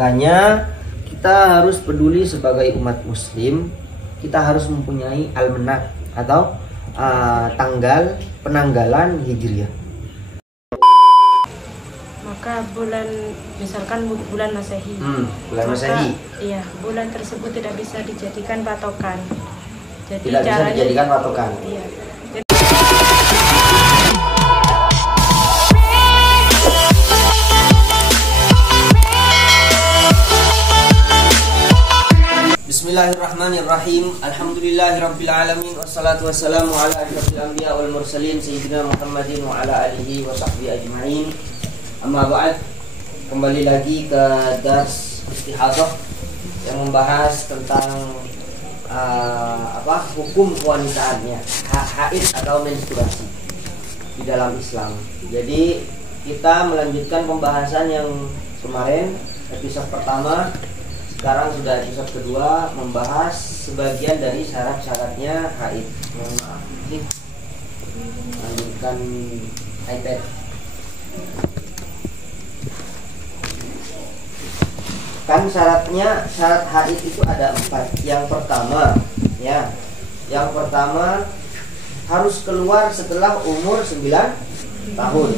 Makanya kita harus peduli sebagai umat muslim. Kita harus mempunyai almanak atau tanggal penanggalan hijriah. Maka bulan, misalkan bulan Masehi, bulan Masehi, iya, bulan tersebut tidak bisa dijadikan patokan. Jadi tidak bisa dijadikan patokan. Iya. Bismillahirrahmanirrahim. Alhamdulillahirabbil alamin wassalatu wassalamu ala asyrofil anbiya wal mursalin sayyidina Muhammadin wa ala alihi wa sahbihi ajma'in. Amma ba'd. Kembali lagi ke dars istihadah yang membahas tentang hukum kewanitaannya, haid atau menstruasi di dalam Islam. Jadi kita melanjutkan pembahasan yang kemarin, episode pertama. Sekarang sudah episode kedua, membahas sebagian dari syarat-syaratnya haid. Mohon maaf, ini lanjutkan iPad. Kan syarat haid itu ada 4. Yang pertama harus keluar setelah umur 9 tahun.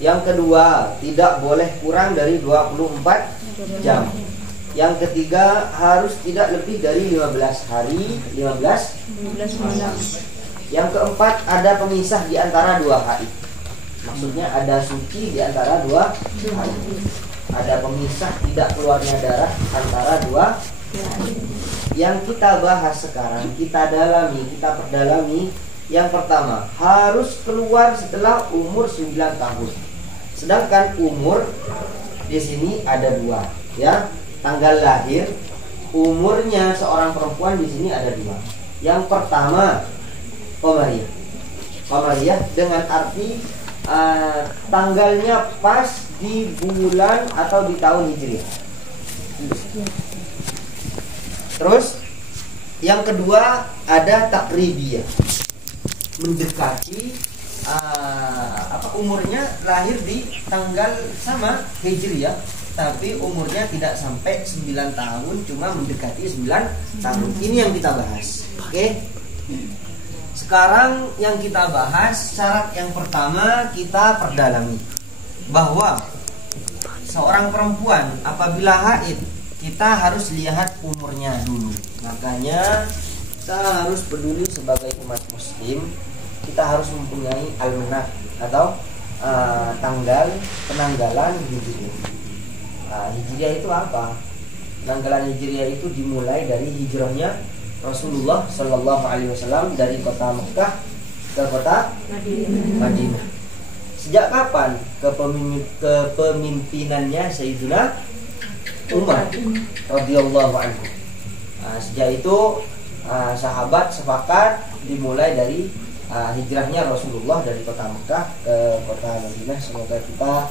Yang kedua, tidak boleh kurang dari 24 jam. Yang ketiga, harus tidak lebih dari 15 hari, 15 malam. Yang keempat, ada pemisah di antara dua haid. Maksudnya ada suci di antara dua haid. Ada pemisah tidak keluarnya darah antara dua haid. Yang kita bahas sekarang, kita perdalami. Yang pertama, harus keluar setelah umur 9 tahun. Sedangkan umur di sini ada 2, ya. Tanggal lahir, umurnya seorang perempuan di sini ada 2. Yang pertama, Qamariyah. Qamariyah dengan arti tanggalnya pas di bulan atau di tahun Hijriah. Terus yang kedua ada Takribiyah, mendekati umurnya lahir di tanggal sama Hijriah, tapi umurnya tidak sampai 9 tahun, cuma mendekati 9 tahun. Ini yang kita bahas. Oke. Sekarang yang kita bahas, syarat yang pertama kita perdalami, bahwa seorang perempuan apabila haid, kita harus lihat umurnya dulu. Makanya kita harus peduli sebagai umat muslim. Kita harus mempunyai almanak atau tanggal penanggalan hijriah. Hijriah itu apa? Penanggalan hijriah itu dimulai dari hijrahnya Rasulullah Shallallahu Alaihi Wasallam dari kota Mekah ke kota Madinah. Sejak kapan kepemimpinannya Sayyidina Umar radhiyallahu anhu? Sejak itu sahabat sepakat dimulai dari hijrahnya Rasulullah dari kota Mekah ke kota Madinah. Semoga kita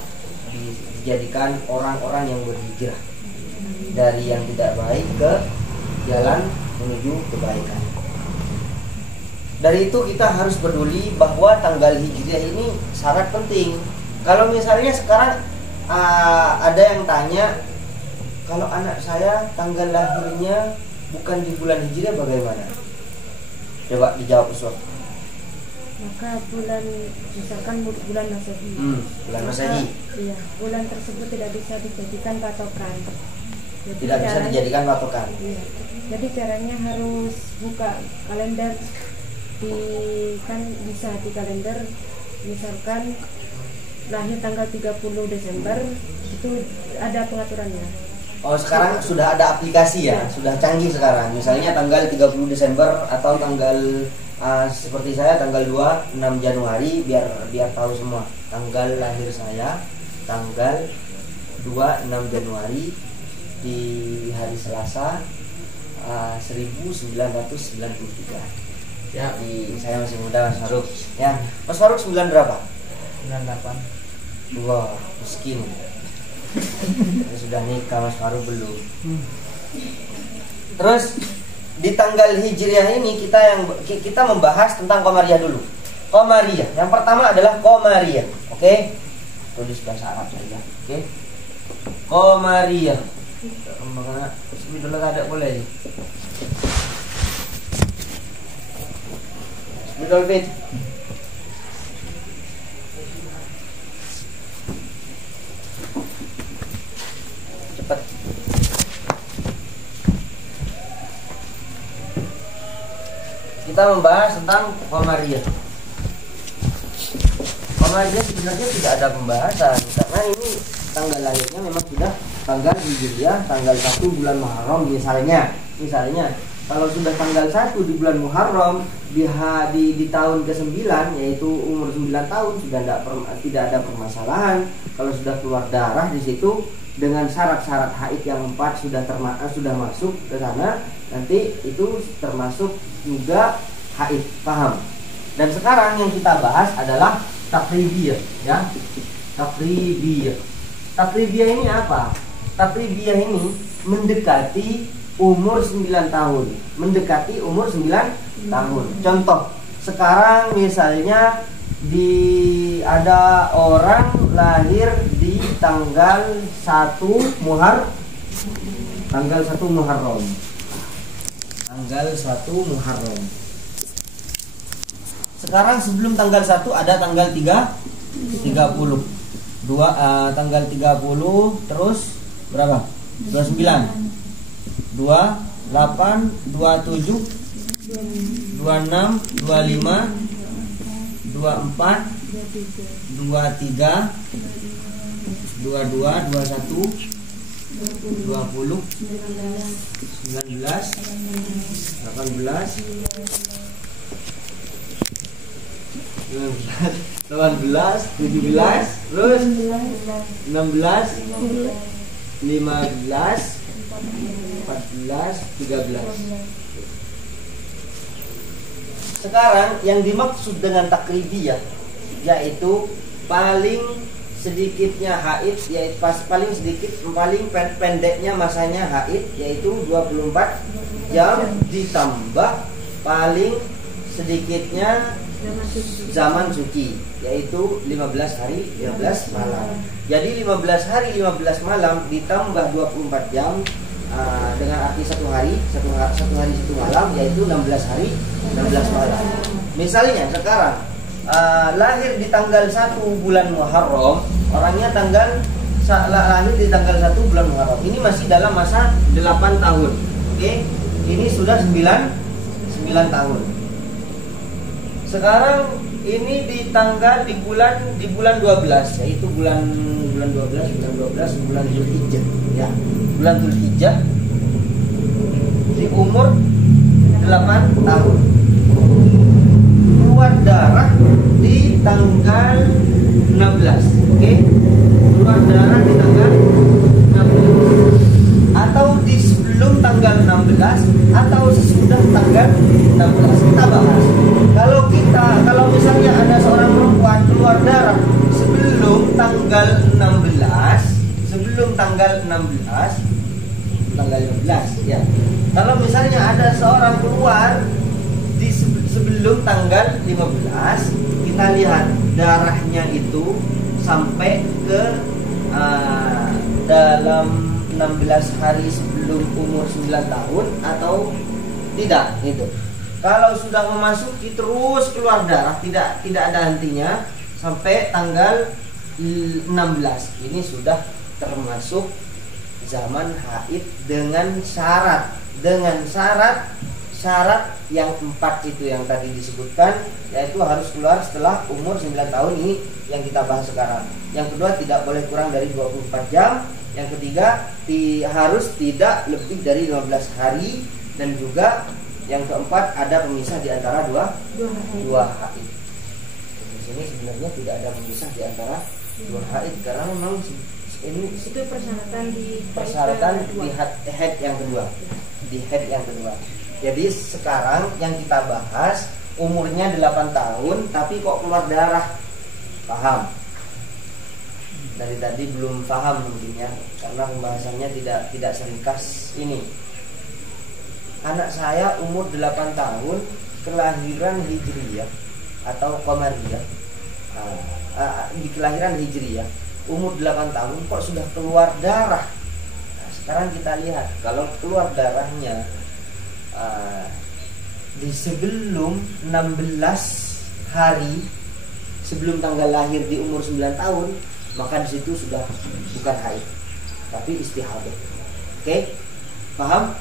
dijadikan orang-orang yang berhijrah dari yang tidak baik ke jalan menuju kebaikan. Dari itu kita harus peduli bahwa tanggal hijriah ini syarat penting. Kalau misalnya sekarang ada yang tanya, kalau anak saya tanggal lahirnya bukan di bulan hijriah bagaimana? Coba dijawab Ustaz. Maka misalkan bulan Masehi. Bulan Masehi. Iya, bulan tersebut tidak bisa dijadikan patokan. Jadi tidak bisa dijadikan patokan. Iya. Jadi caranya harus buka kalender, kan bisa di kalender, misalkan lahir tanggal 30 Desember, itu ada pengaturannya. Oh, sekarang sudah ada aplikasi ya? Sudah canggih sekarang. Misalnya tanggal 30 Desember atau tanggal seperti saya tanggal 26 Januari, biar tahu semua tanggal lahir saya tanggal 26 Januari di hari Selasa 1993. Ya, saya masih muda Mas Faruk. Ya, Mas Faruk 9 berapa? 98. Wah, miskin. Sudah nikah, Mas Faruk belum. Terus di tanggal hijriah ini kita membahas tentang Qamariyah dulu. Qamariyah, yang pertama adalah Qamariyah. Oke? Tulis bahasa Arab saja. Oke? Qamariyah. Makanya Bismillah ada boleh. Betul Fit. Cepat. Kita membahas tentang Qamariyah. Qamariyah sebenarnya tidak ada pembahasan karena ini tanggal lahirnya memang sudah tanggal Hijriah, tanggal 1 bulan Muharram misalnya. Kalau sudah tanggal 1 di bulan Muharram di tahun ke-9 yaitu umur 9 tahun sudah tidak ada permasalahan. Kalau sudah keluar darah di situ dengan syarat-syarat haid yang 4 sudah masuk ke sana, nanti itu termasuk juga haid, paham? Dan sekarang yang kita bahas adalah takribiyah, ya. Takribiyah ini apa? Takribiyah ini mendekati umur 9 tahun. Mendekati umur 9 tahun. Contoh, sekarang misalnya ada orang lahir di tanggal 1 Muharram. Tanggal 1 Muharram. Sekarang sebelum tanggal 1 ada tanggal 30. Tanggal 30 terus berapa? 29, 28, 27, 26, 25, 24, 23, 22, 21, 20, 19, 18, 17, terus 16, 15, 14, 13. Sekarang yang dimaksud dengan takribiyah yaitu paling sedikitnya haid, yaitu paling pendeknya masanya haid yaitu 24 jam ditambah paling sedikitnya zaman suci yaitu 15 hari 15 malam. Jadi 15 hari 15 malam ditambah 24 jam dengan arti satu hari satu malam yaitu 16 hari 16 malam. Misalnya sekarang lahir di tanggal 1 bulan Muharram, orangnya lahir di tanggal 1 bulan Muharram. Ini masih dalam masa 8 tahun. Oke. Ini sudah 9 tahun. Sekarang ini di bulan 12 yaitu bulan 12 bulan Dzulhijjah ya. Bulan Dzulhijjah di umur 8 tahun. Keluar darah di tanggal 16. Oke. Keluar darah di tanggal 16 atau di sebelum tanggal 16 atau sesudah tanggal 16. Kita bahas. Kalau misalnya ada seorang perempuan keluar darah sebelum tanggal 15 ya. Kalau misalnya ada seorang keluar di sebelum tanggal 15, kita lihat darahnya itu sampai ke dalam 16 hari sebelum umur 9 tahun atau tidak gitu. Kalau sudah memasuki terus keluar darah tidak ada hentinya sampai tanggal 16, ini sudah termasuk zaman haid dengan syarat yang 4 itu yang tadi disebutkan, yaitu harus keluar setelah umur 9 tahun. Ini yang kita bahas sekarang. Yang kedua, tidak boleh kurang dari 24 jam. Yang ketiga, harus tidak lebih dari 15 hari. Dan juga yang keempat, ada pemisah di antara dua haid. Di sini sebenarnya tidak ada pemisah di antara dua haid karena memang ini itu persyaratan di haid yang kedua. Jadi sekarang yang kita bahas umurnya 8 tahun tapi kok keluar darah. Paham? Dari tadi belum paham mungkin ya, karena pembahasannya tidak seringkas ini. Anak saya umur 8 tahun, kelahiran Hijriyah atau Qamariyah. Di kelahiran Hijriyah, umur 8 tahun kok sudah keluar darah. Nah, Sekarang kita lihat kalau keluar darahnya di sebelum 16 hari sebelum tanggal lahir di umur 9 tahun, maka di situ sudah bukan haid, tapi istihadah. Oke? Paham?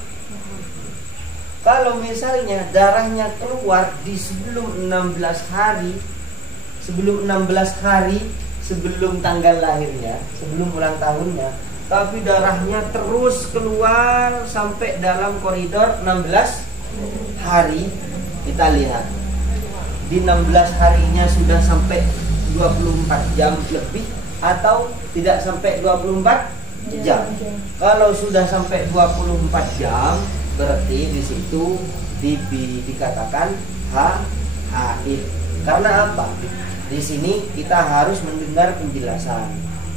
Kalau misalnya darahnya keluar di sebelum 16 hari, sebelum tanggal lahirnya, sebelum ulang tahunnya, tapi darahnya terus keluar sampai dalam koridor 16 hari, kita lihat di 16 harinya sudah sampai 24 jam lebih atau tidak sampai 24 jam. Kalau sudah sampai 24 jam, berarti di situ dikatakan haid. Karena apa? Di sini kita harus mendengar penjelasan.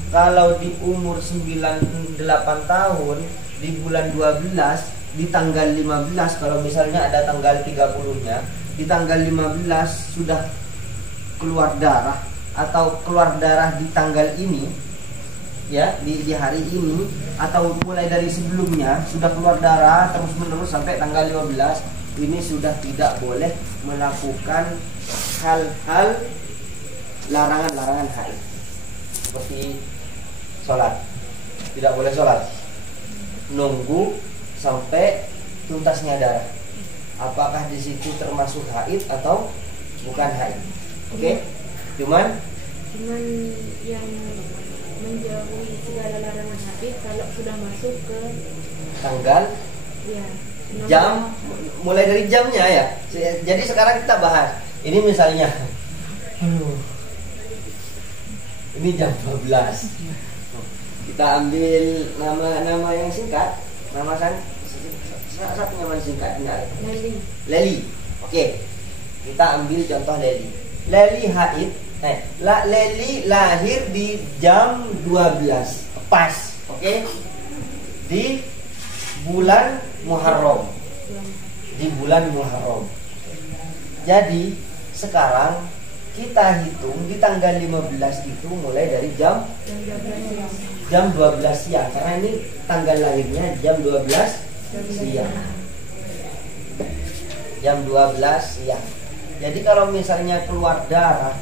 Kalau di umur 98 tahun di bulan 12 di tanggal 15, kalau misalnya ada tanggal 30-nya, di tanggal 15 sudah keluar darah atau keluar darah di tanggal ini, ya, di hari ini, atau mulai dari sebelumnya sudah keluar darah terus menerus sampai tanggal 15, ini sudah tidak boleh melakukan hal-hal larangan-larangan haid seperti sholat. Tidak boleh sholat, nunggu sampai tuntasnya darah. Apakah di situ termasuk haid atau bukan haid? Oke? Cuman yang menjauhi segala larangan haid kalau sudah masuk ke tanggal, ya, jam, mulai dari jamnya ya. Jadi sekarang kita bahas. Ini misalnya ini jam 12. Kita ambil nama yang singkat, nama satunya yang singkat, Leli. Oke. Kita ambil contoh Leli. Leli haid. Leli lahir di jam 12 pas, oke? Di bulan Muharram. Jadi sekarang kita hitung di tanggal 15 itu mulai dari jam 12 siang, karena ini tanggal lahirnya jam 12 siang. Jam 12 siang. Jadi kalau misalnya keluar darah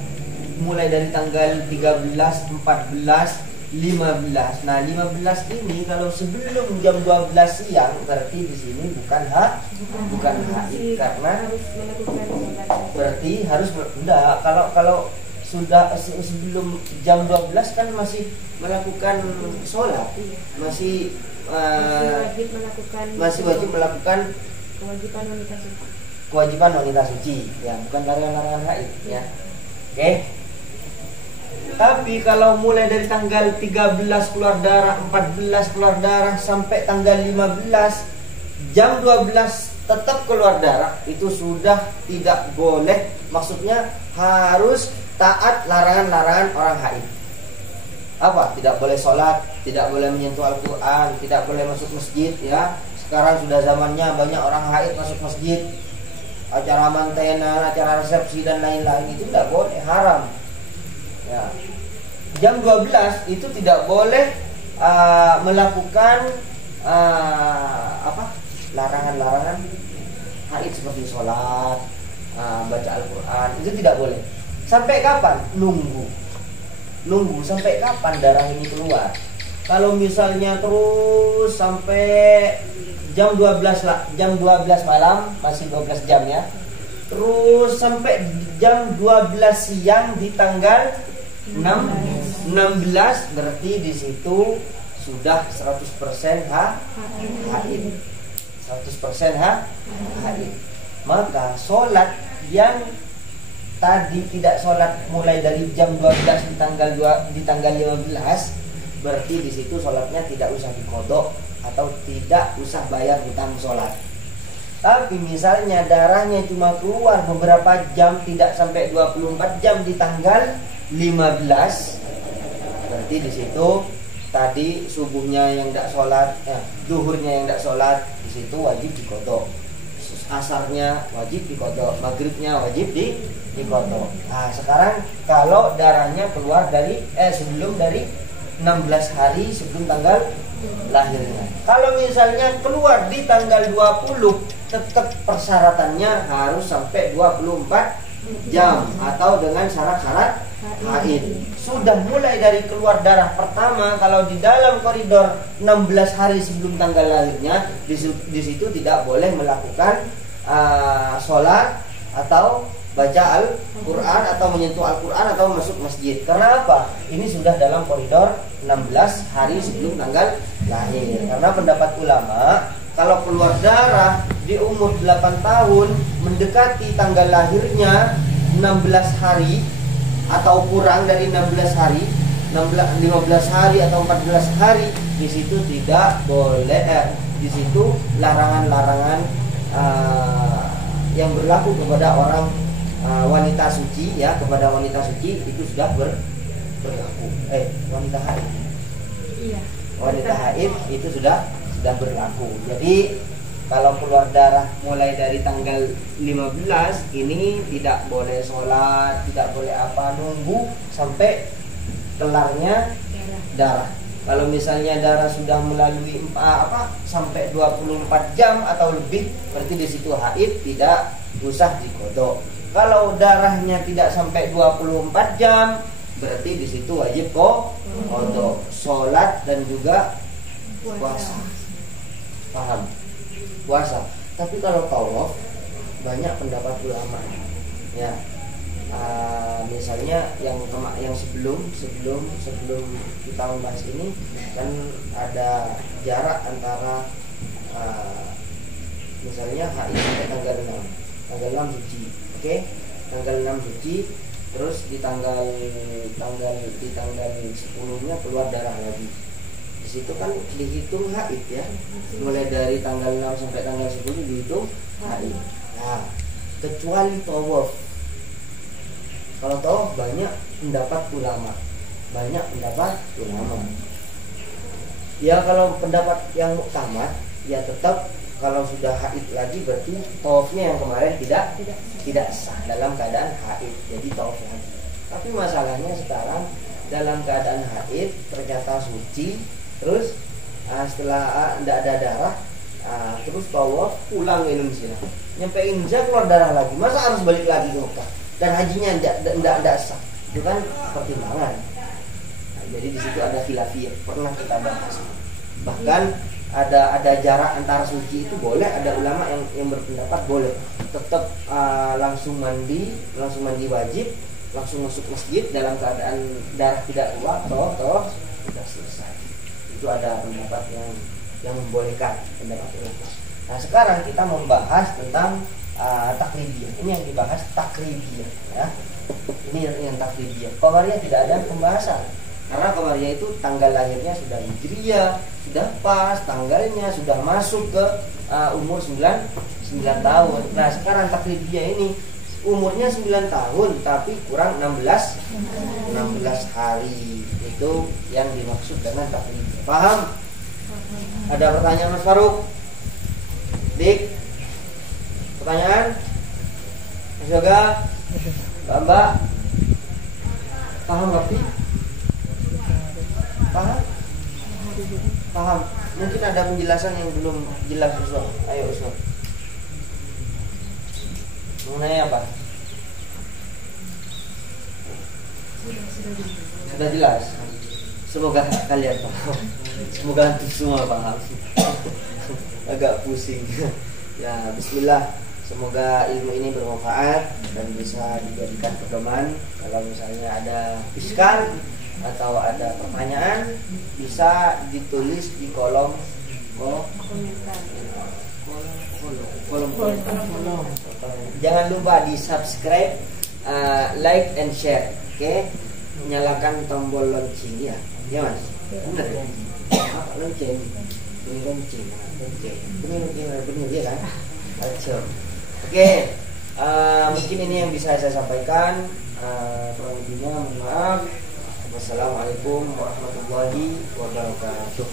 mulai dari tanggal 13, 14, 15. Nah, 15 ini kalau sebelum jam 12 siang berarti di sini bukan haid, karena berarti harus enggak, kalau sudah sebelum jam 12 kan masih melakukan sholat, masih wajib melakukan kewajiban wanita suci, ya, bukan larangan haid, ya. Oke. Tapi kalau mulai dari tanggal 13 keluar darah, 14 keluar darah sampai tanggal 15 jam 12 tetap keluar darah, itu sudah tidak boleh. Maksudnya harus taat larangan-larangan orang haid. Apa? Tidak boleh sholat, tidak boleh menyentuh Al-Quran, tidak boleh masuk masjid, ya. Sekarang sudah zamannya banyak orang haid masuk masjid, acara mantenan, acara resepsi dan lain-lain, itu tidak boleh, haram. Ya. Jam 12 itu tidak boleh melakukan larangan-larangan haid seperti sholat, baca Al-Quran, itu tidak boleh. Sampai kapan? Nunggu sampai kapan darah ini keluar. Kalau misalnya terus sampai jam 12 malam, masih 12 jam, ya. Terus sampai jam 12 siang di tanggal 16, berarti di situ sudah 100% haid. 100% haid. Maka sholat yang tadi tidak sholat mulai dari jam 12 di tanggal 15, berarti di situ sholatnya tidak usah diqodho atau tidak usah bayar hutang sholat. Tapi misalnya darahnya cuma keluar beberapa jam, tidak sampai 24 jam di tanggal 15, berarti di situ tadi subuhnya yang tidak sholat, zuhurnya yang tidak sholat, di situ wajib diqodho. Asarnya wajib diqodho, maghribnya wajib diqodho. Nah, sekarang kalau darahnya keluar dari sebelum dari 16 hari sebelum tanggal lahirnya. Kalau misalnya keluar di tanggal 20, tetap persyaratannya harus sampai 24 jam atau dengan syarat-syarat haid. Sudah mulai dari keluar darah pertama, kalau di dalam koridor 16 hari sebelum tanggal lahirnya, di situ tidak boleh melakukan sholat atau baca Al-Quran atau menyentuh Al-Quran atau masuk masjid. Karena apa? Ini sudah dalam koridor 16 hari sebelum tanggal lahir. Karena pendapat ulama, kalau keluar darah di umur 8 tahun mendekati tanggal lahirnya 16 hari atau kurang dari 16 hari, 15 hari atau 14 hari, di situ tidak boleh, di situ larangan-larangan yang berlaku kepada orang wanita suci, ya, kepada wanita suci itu sudah berlaku. Wanita haid. Iya. Wanita haid itu sudah berlaku. Jadi kalau keluar darah mulai dari tanggal 15 ini tidak boleh sholat, tidak boleh apa, nunggu sampai kelarnya darah. Kalau misalnya darah sudah melalui sampai 24 jam atau lebih, berarti di situ haid, tidak usah diqodho. Kalau darahnya tidak sampai 24 jam, berarti di situ wajib qodho, sholat dan juga puasa. Paham? Puasa. Tapi kalau tawaf, banyak pendapat ulama, ya. Misalnya yang sebelum kita membahas ini kan ada jarak antara misalnya haid sampai tanggal 6 suci, oke? Tanggal 6 suci, terus di tanggal 10-nya keluar darah lagi. Di situ kan dihitung haid, ya. Mulai dari tanggal 6 sampai tanggal 10 dihitung haid. Nah, kecuali tawaf. Kalau tawaf banyak pendapat ulama. Ya kalau pendapat yang muktamad, ya tetap kalau sudah haid lagi berarti tawafnya yang kemarin tidak sah dalam keadaan haid. Jadi tawaf lagi. Tapi masalahnya sekarang dalam keadaan haid ternyata suci, terus setelah tidak ada darah, terus tawaf pulang ke Indonesia, nyampe Indonesia keluar darah lagi, masa harus balik lagi ke Mekah? Dan hajinya tidak sah, itu kan pertimbangan. Jadi di situ ada khilafiyah, pernah kita bahas. Bahkan ada jarak antara suci itu boleh, ada ulama yang berpendapat boleh. Tetap langsung mandi wajib, langsung masuk masjid dalam keadaan darah tidak keluar, tawaf sudah selesai. Itu ada pendapat yang membolehkan, pendapat ulama. Nah sekarang kita membahas tentang takribiyah. Ini yang dibahas takribiyah, ya. Ini yang takribiyah. Qamariyah tidak ada pembahasan. Karena Qamariyah itu tanggal lahirnya sudah hijriyah, sudah pas tanggalnya, sudah masuk ke umur 9 tahun. Nah, sekarang takribiyah ini umurnya 9 tahun tapi kurang 16 hari. Itu yang dimaksud dengan takribiyah. Paham? Ada pertanyaan Mas Faruk? Dik? Pertanyaan? Mas Yoga? Mbak? Paham gak sih? Paham? Mungkin ada penjelasan yang belum jelas, Usman. Ayo Usman. Mengenai apa? Sudah jelas. Semoga kalian paham. Semoga antum semua paham. Agak pusing. Ya, bismillah. Semoga ilmu ini bermanfaat dan bisa dijadikan pedoman. Kalau misalnya ada iskal atau ada pertanyaan, bisa ditulis di kolom komentar. Jangan lupa di subscribe, like and share. Oke? Nyalakan tombol lonceng, ya. Ya Mas. Benar ya? Apa lonceng? Ini lonceng. Benar ya kan? Oke. Mungkin ini yang bisa saya sampaikan. Kurang lebihnya mohon maaf. Wassalamualaikum warahmatullahi wabarakatuh.